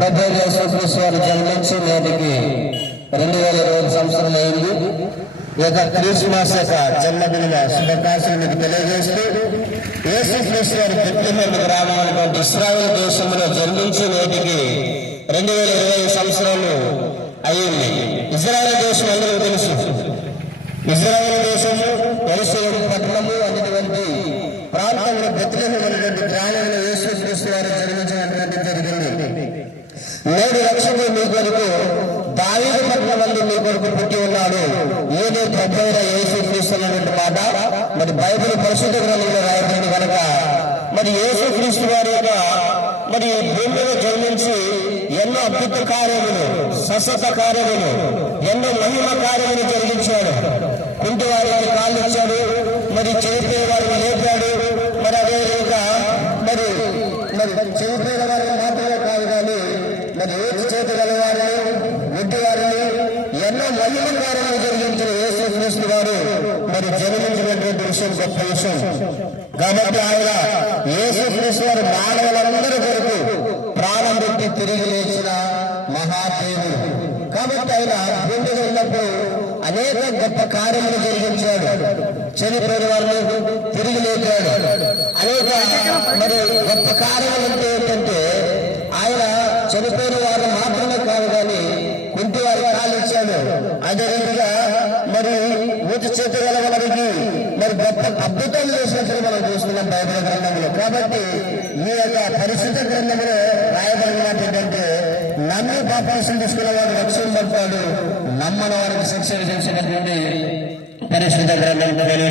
ప్రభు యేసుక్రీస్తు వారు జన్మించి నేటికి రెండు వేల ఇరవై సంవత్సరం అయింది. ఈ యొక్క క్రిస్మస్ యొక్క జన్మదిన శుభాకాంక్షలు మీకు తెలియజేస్తూ యేసుక్రీస్తు వారి బెత్లెహేమ్ గ్రామం అనేటువంటి ఇస్రాయేల్ దేశంలో జన్మించి నేటికి రెండు వేల ఇరవై సంవత్సరాలు అయ్యింది ఇజ్రాయల్ దేశం అందరూ తెలుసు. ఇజ్రాయల్ దేశము ఎరుసలేము పట్టణము అనేటువంటి ప్రాంతంలో బెత్లెహేమ్ అనేటువంటి గ్రామంలో యేసుక్రీస్తు వారు జన్మించినటువంటి జరిగింది. నేడు లక్షలు మీ కొరకు దావీదు పట్ల మంది మీ కొరకు పుట్టి ఉన్నాడు. ఏదో ప్రభుత్వ యేసు క్రీస్తు మాట. మరి బైబిల్ పరిశుద్ధ గ్రంథంలో రాయబడింది కనుక మరి యేసు క్రీస్తు వారి యొక్క మరి భూమిలో జన్మించి ఎన్నో అద్భుత కార్యములు సశత కార్యములు ఎన్నో మహిమ కార్యములు జరిగించాడు. కుంటి వారికి కాళ్ళు ఇచ్చాడు మరి చెడిపోయే వారిని లేపాడు మరి అదేవిధంగా మరి మరి చెడిపోయిన వారిని మరి ఏది చేతగల వారిని ఒడ్డి వారిని ఎన్నో మహిమ ద్వారా జరిగించిన యేసు క్రీస్తు గారు మరి జన్మించినటువంటి విషయం గొప్ప విషయం. కాబట్టి ఆయన యేసు క్రీస్తు వారు మానవులందరి కొరకు ప్రాణం పెట్టి తిరిగి లేచిన మహాదేవుడు. కాబట్టి ఆయన భూమి ఉన్నప్పుడు అనేక గొప్ప కార్యములు జరిగించాడు. చనిపోయిన వారిని తిరిగి లేచాడు అనేక మరి గొప్ప కార్యములు అంటే ఏంటంటే చనిపోయిన వారు మాత్రమే కాదు కానీ కుంటి వారి కాళ్ళు ఇచ్చాడు అదేవిధంగా మరి ఊతి చేతి గల వారికి మరి గొప్ప అద్భుతాలు చేసినట్లు మనం చూస్తున్నాం బైబిల్ గ్రంథంలో. కాబట్టి ఈ యొక్క పరిశుద్ధ గ్రంథంలో రాయబడినటువంటి ఏంటంటే నమ్మి పాపాసం తీసుకున్న వాడు రక్షణ పడతాడు. నమ్మని వారికి శిక్షణ చేసినటువంటి పరిశుద్ధ గ్రంథం తెలియజేస్తుంది.